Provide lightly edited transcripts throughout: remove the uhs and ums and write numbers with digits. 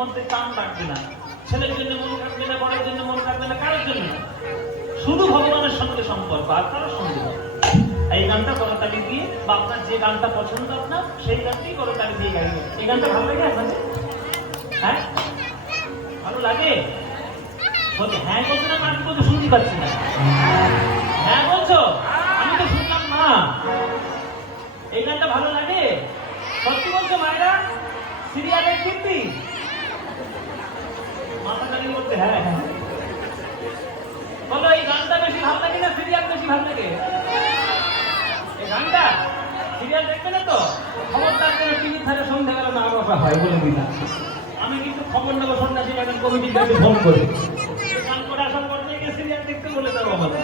মধ্যে টান রাখবে না, ছেলের জন্য মন কাটবে না, বড়ের জন্য মন কাটবে না, কারোর জন্য না, শুধু ভগবানের সঙ্গে সম্পর্ক, আর কারোর সঙ্গে। এই গানটা করতালি দিয়ে, বা আপনার যে গানটা পছন্দ আপনার সেই গানটাই করতালি দিয়ে গাইবেন। এই গানটা ভালো লাগে আপনাদের? হ্যাঁ, ভালো লাগে? বলছে হ্যাঁ বলছো না, আমি বলতে শুনতে পাচ্ছি না। হ্যাঁ বলছো, আমি তো শুনলাম না। এই গানটা ভালো লাগে? সত্যি বলছো মায়েরা? সিরিয়ালের কীর্তি মাথা নাড়িয়ে বলতে হ্যাঁ হ্যাঁ। বলো এই গানটা বেশি ভালো লাগে না সিরিয়াল বেশি ভালো লাগে? এই গানটা। সিরিয়াল দেখবে না তো? খবরদার করে টিভি ছাড়া সন্ধ্যাবেলা না বাবা হয় বলে দিলাম। আমি কিন্তু খবর নেবো সন্ন্যাসী ম্যাডাম কমিটির কাছে ফোন করে। গান করে আসার পর থেকে সিরিয়াল দেখতে বলে দেবো আমাদের।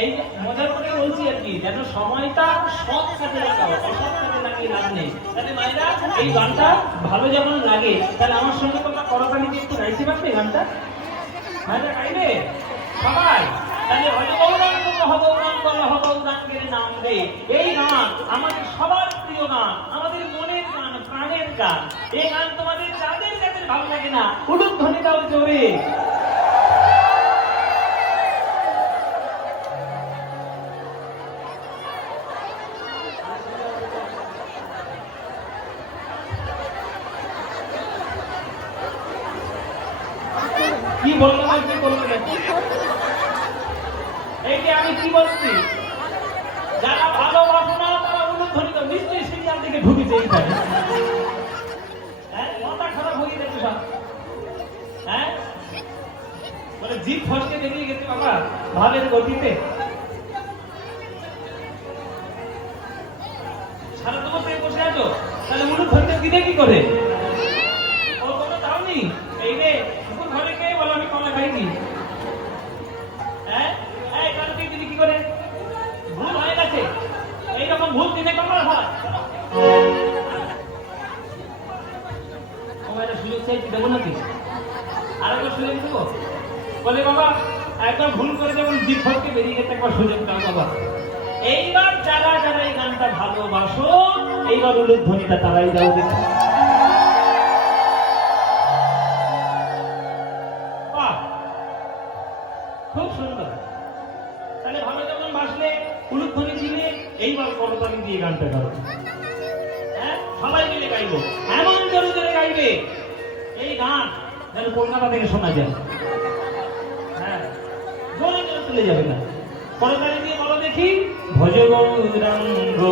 এই মজা করে বলছি আর কি, যেন সময়টা সৎ কাজে লাগাও, অসৎ কাজে লাগিয়ে লাভ নেই। তাহলে মায়েরা এই গানটা ভালো যেমন লাগে, তাহলে আমার সঙ্গে তোমরা করতালি দিয়ে একটু গাইতে পারবে গানটা? মায়েরা গাইবে সবাই? তাহলে হরিগৌরাঙ্গের নাম রে, এই গান আমাদের সবার প্রিয় গান, আমাদের মনের গান, প্রাণের গান। এই গান তোমাদের যাদের যাদের ভালো লাগে না, উলুধ্বনি দাও জোরে। কি বললো না, কি বললো না, এই যে আমি কি বলছি, যারা ভালোবাসো না তারা উলুধ্বনি দাও। নিশ্চয়ই সিরিয়াল থেকে ঢুকেছে এইখানে। হ্যাঁ, মাথা খারাপ হয়ে গেছে সব। হ্যাঁ, বলে জিভ ফসকে বেরিয়ে গেছে বাবা ভাবের গতিতে। সারা তোমার থেকে বসে আছো, তাহলে উলুধ্বনিটা দিলে কি করে? ও তোমরা দাওনি? এই রে কুকুর ঘরে কে বলো আমি কলা খাইনি? হ্যাঁ, এই কালকে দিদি কি করে? ভুল হয়ে গেছে, এইরকম ভুল দিনে কমার হয়। ও একটা সুযোগ চাইছি, দেবো নাকি? আরেকবার সুযোগ দেবো? বলে বাবা একবার ভুল করে যেমন জিভ ফসকে বেরিয়ে গেছে, একবার সুযোগ দাও বাবা। এইবার যারা যারা এই গানটা ভালোবাসো, এইবার উলুধ্বনিটা তারাই দাও দেখো। খুব সুন্দর। তাহলে ভালো যখন বাসলে, উলুধ্বনি দিলে, এইবার করতালি দিয়ে গানটা গাও। হ্যাঁ, সবাই মিলে গাইবো, এমন জোরে জোরে গাইবে এই গান যেন কলকাতা থেকে শোনা যায়। হ্যাঁ, জোরে জোরে তুলে যাবে না। করতালি দিয়ে বলো দেখি, ভজ গৌরাঙ্গ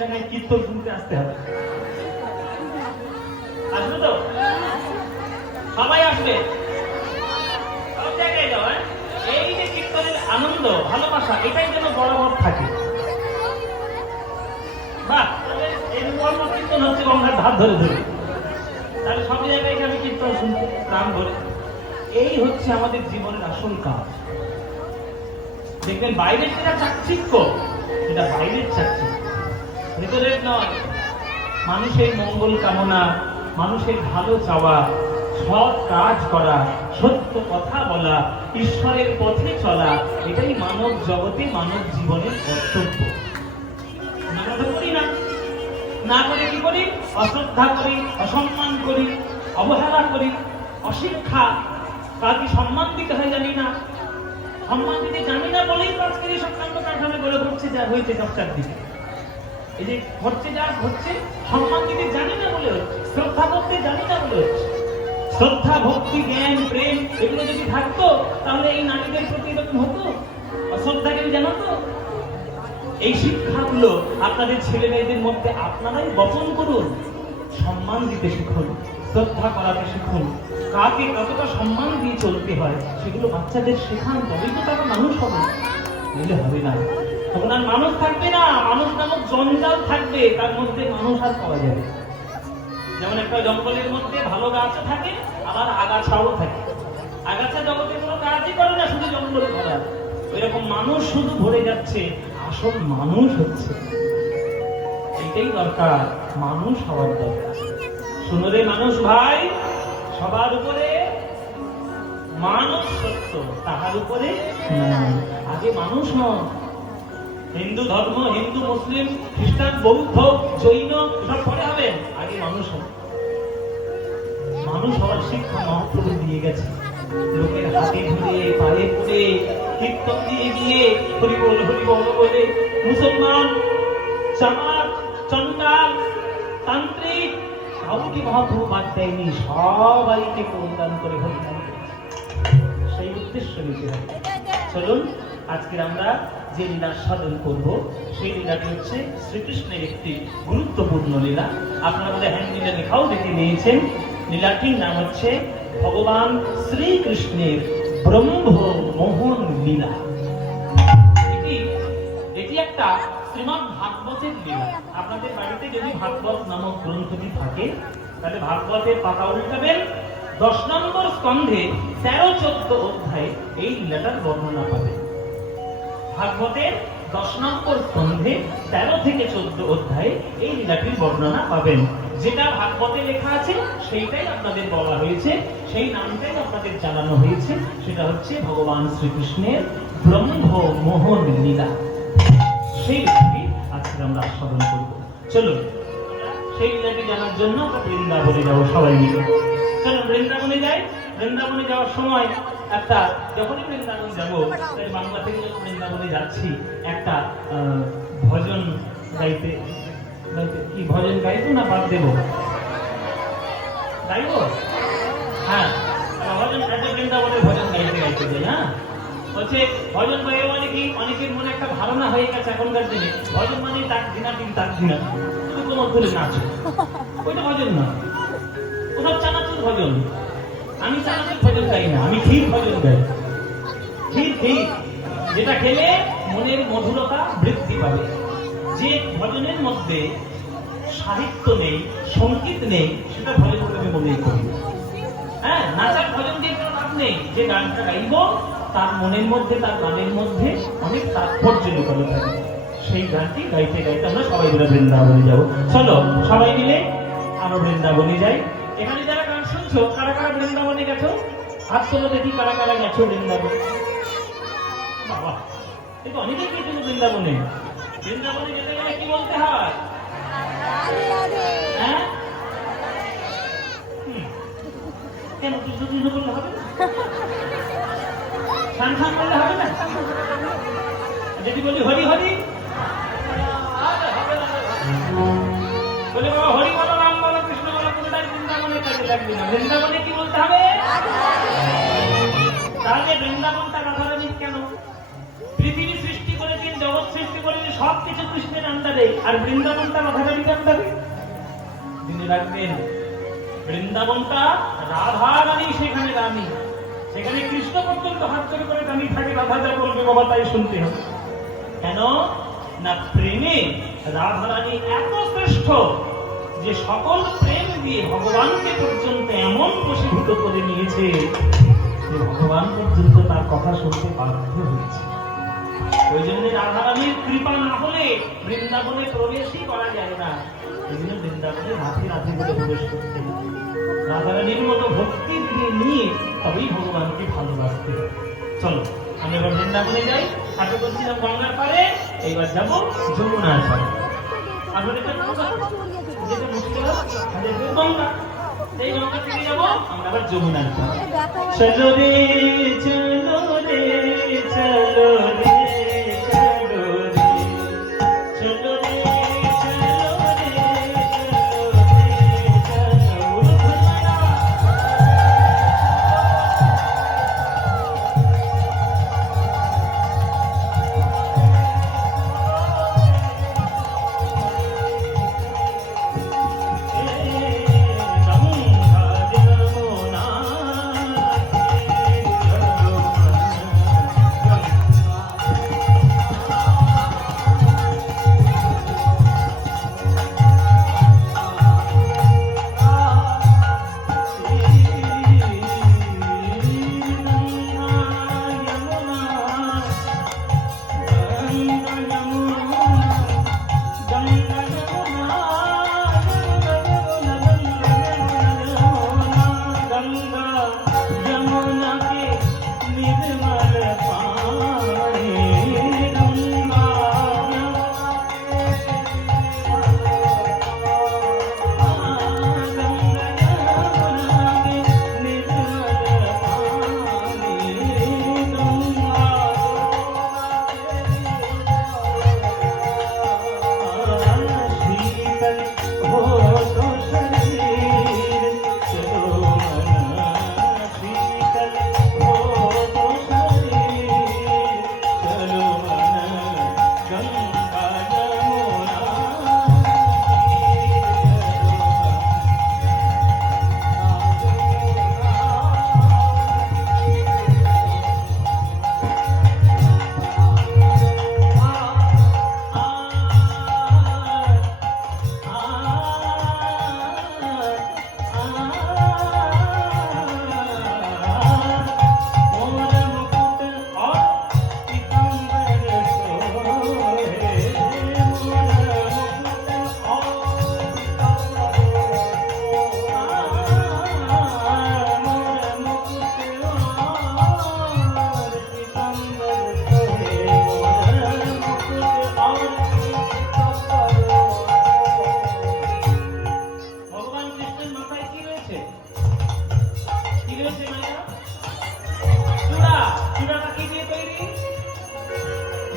টাকায় কীর্তন শুনতে আসতে হবে। আসবে তো? সবাই আসবে, সব জায়গায় যাও। এই যে কীর্তনের আনন্দ, ভালোবাসা, এটাই যেন বরাবর থাকে। বাহ, এই কর্ম কীর্তন হচ্ছে গঙ্গার ধার ধরে ধরে, তাহলে সব জায়গায় আমি কীর্তন শুনতে প্রাণ ধরে। এই হচ্ছে আমাদের জীবনের আসল কাজ। দেখবেন বাইরের যেটা চাকচিক্য, এটা বাইরের চাকচিক্য, ভেতরের নয়। মানুষের মঙ্গল কামনা, মানুষের ভালো চাওয়া, সৎ কাজ করা, সত্য কথা বলা, ঈশ্বরের পথে চলা, এটাই মানব জগতে মানব জীবনের কর্তব্য। আমরা তো করি না, না করে কি করি? অশ্রদ্ধা করি, অসম্মান করি, অবহেলা করি, অশিক্ষা। কাকে সম্মান দিতে হয় জানি না, সম্মান দিতে জানি না বলেই তো আজকের এই সব কাণ্ড কারখানা গড়ে হচ্ছে, যা হয়েছে চর্চার দিকে। এই যে হচ্ছে যা হচ্ছে, সম্মান দিতে জানি না বলে হচ্ছে, শ্রদ্ধা করতে জানি না বলে হচ্ছে। শ্রদ্ধা, ভক্তি, জ্ঞান, প্রেম এগুলো যদি থাকতো তাহলে এই নারীদের প্রতি এরকম হতো? অশ্রদ্ধা কেউ জানাতো? এই শিক্ষাগুলো আপনাদের ছেলে মেয়েদের মধ্যে আপনারাই বপন করুন। সম্মান দিতে শিখুন, শ্রদ্ধা করাতে শিখুন, কাকে কতটা সম্মান দিয়ে চলতে হয় সেগুলো বাচ্চাদের শেখান, তবেই তো তারা মানুষ হবে। বলে হবে না, তখন আর মানুষ থাকবে না, মানুষ নামক জঞ্জাল থাকবে, তার মধ্যে মানুষ আর পাওয়া যাবে। যেমন একটা জঙ্গলের মধ্যে ভালো গাছও থাকে, আবার আগাছাও থাকে। আগাছা জগতে কোনো কাজই করে না, শুধু জঙ্গলে ভরা। ওইরকম মানুষ শুধু ভরে যাচ্ছে, আসল মানুষ হচ্ছে। এটাই দরকার, মানুষ হওয়ার দরকার। শুনরে মানুষ ভাই, সবার উপরে মানুষ সত্য, তাহার উপরে আগে মানুষ হন। হিন্দু ধর্ম, হিন্দু, মুসলিম, খ্রিস্টান, বৌদ্ধ, জৈন সব পরে হবেন, আগে মানুষ হন। মানুষ হওয়ার শিক্ষা মহাপ্রভু দিয়ে গেছে। লোকের হাতে ধরে, পায়ে পড়ে, কীর্তন দিয়ে গিয়ে হরিবল হরিবল বলে মুসলমান, চামার, চন্ডাল, তান্ত্রিক কাউকে মহাপ্রভু বাদ দেয়নি, সবাইকে কল্যাণ করে হরিনাম করেছে। সেই উদ্দেশ্য নিতে হবে। চলুন আজকের আমরা যে লীলা সাধন করব, সেই লীলাটি হচ্ছে শ্রীকৃষ্ণের একটি গুরুত্বপূর্ণ লীলা। আপনারা বোধহয় হ্যান্ডিলে লেখাও দেখে নিয়েছেন। লীলাটির নাম হচ্ছে ভগবান শ্রীকৃষ্ণের ব্রহ্ম মোহন লীলা। এটি একটা শ্রীমদ্ ভাগবতের লীলা। আপনাদের বাড়িতে যদি ভাগবত নামক গ্রন্থটি থাকে, তাহলে ভাগবতের পাতা উল্টাবেন, 10 নম্বর স্কন্ধে 13-14 অধ্যায়ে এই লীলাটার বর্ণনা পাবেন। ভাগবতের 10 নম্বর স্কন্ধে 13 থেকে 14 অধ্যায়ে এই লীলাটির বর্ণনা পাবেন। যেটা ভাগবতে লেখা আছে সেইটাই আপনাদের বলা হয়েছে, সেই নামটাই আপনাদের জানানো হয়েছে, সেটা হচ্ছে ভগবান শ্রীকৃষ্ণের ব্রহ্ম মোহন লীলা। সেই লীলাটি আজকে আমরা আস্বাদন করব। চলুন সেই লীলাটি জানার জন্য আমরা বৃন্দাবনে যাবো সবাই মিলে। চলুন বৃন্দাবনে যাই। বৃন্দাবনে যাওয়ার সময় একটা, যখনই বৃন্দাবন যাবো, তাই বাংলা থেকে যখন বৃন্দাবনে যাচ্ছি, একটা ভজন গাইতে, কি ভজন গাইবো না বাদ দেবো? গাইবো? হ্যাঁ, ভজন গাইতে, বৃন্দাবনের ভজন গাইতে গাইতে যাই। হ্যাঁ, বলছে ভজন গাইবে মানে কি? অনেকের মনে একটা ধারণা হয়ে গেছে এখনকার দিনে, ভজন মানে তাক দিনাটিন, তাক দিনাটিন, শুধু তোমার ধরে নাচো। ওইটা ভজন না, ওসব চানাচুর ভজন। আমি চানাচুর ভজন গাই না, আমি ক্ষীর ভজন গাই। ক্ষীর, যেটা খেলে মনের মধুরতা বৃদ্ধি পাবে। যে ভজনের মধ্যে সাহিত্য নেই, সঙ্গীত নেই, সেটা ভজন বলে আমি মনেই করি। হ্যাঁ, নাচার ভজন দিয়ে কোনো লাভ নেই। যে গানটা গাইব তার মনের মধ্যে, তার গানের মধ্যে অনেক তাৎপর্য লুকানো থাকে। সেই গানটি গাইতে গাইতে আমরা সবাই মিলে বৃন্দাবনে যাবো। চলো সবাই মিলে আমরা বৃন্দাবনে যাই। এখানে যারা গান শুনছো, কারা কারা বৃন্দাবনে গেছো? হাত তোলো দেখি, কারা কারা গেছো বৃন্দাবনে? বাবা, এই তো অনেকেই গেছিল বৃন্দাবনে। বৃন্দাবনে যেতে গেলে কি বলতে হয়? হ্যাঁ, কেন কৃষ্ণ কৃষ্ণ করলে হবে না? খান খান করলে হবে না? যদি বলি হরি হরি, বলে বাবা হরি বলো, রাম বলো, কৃষ্ণ বলো, কোনটাই বৃন্দাবনে কাজে লাগবে না। বৃন্দাবনে কি বলতে হবে? তাহলে বৃন্দাবনটা রাধারানীর কেন? পৃথিবী সৃষ্টি করেছেন, জগৎ সৃষ্টি করেছেন, সবকিছু কৃষ্ণের আন্ডারে। পারে, আর বৃন্দাবনটা মাথাকারি কান্দাবে। তিনি রাখবেন বৃন্দাবনটা রাধা রানী, সেখানে রানী, সেখানে কৃষ্ণ পর্যন্ত হাত করে করে দামি থাকে। রাধা যা বলবে বাবা তাই শুনতে হবে। কেন না প্রেমে রাধা রানী এত শ্রেষ্ঠ যে সকল প্রেম দিয়ে ভগবানকে পর্যন্ত এমন বশীভূত করে নিয়েছে যে ভগবান পর্যন্ত তার কথা শুনতে বাধ্য হয়েছে। ওই জন্য রাধা রানীর কৃপা না হলে বৃন্দাবনে প্রবেশই করা যায় না। এই জন্য বৃন্দাবনে রাধে রাধে বলে প্রবেশ করতে হবে। রাধা রানীর মতো ভক্তি দিয়ে নিয়ে তবেই ভগবানকে ভালোবাসতে হবে। চলো আমরা এবার বৃন্দাবনে যাই। আগে বলছিলাম গঙ্গার পারে, এইবার যাবো যমুনার পারে। আসলে যেটা মুশকিল গঙ্গা, এই গঙ্গা থেকে যাবো আমরা আবার যমুনার পারে। চলো রে চলো রে চলো রে চলো রে চলো রে চলো রে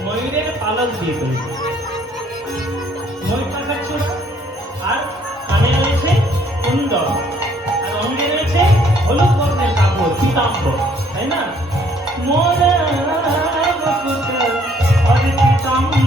ময়ূরের পালক দিয়ে তৈরি, ময়ূর পাখার চূড়া, আর কানে রয়েছে কুণ্ডল, আর অঙ্গে রয়েছে হলুদ বর্ণের কাপড়, পীতাম্বর, তাই না? মোরা মুকুট আর পীতাম্বর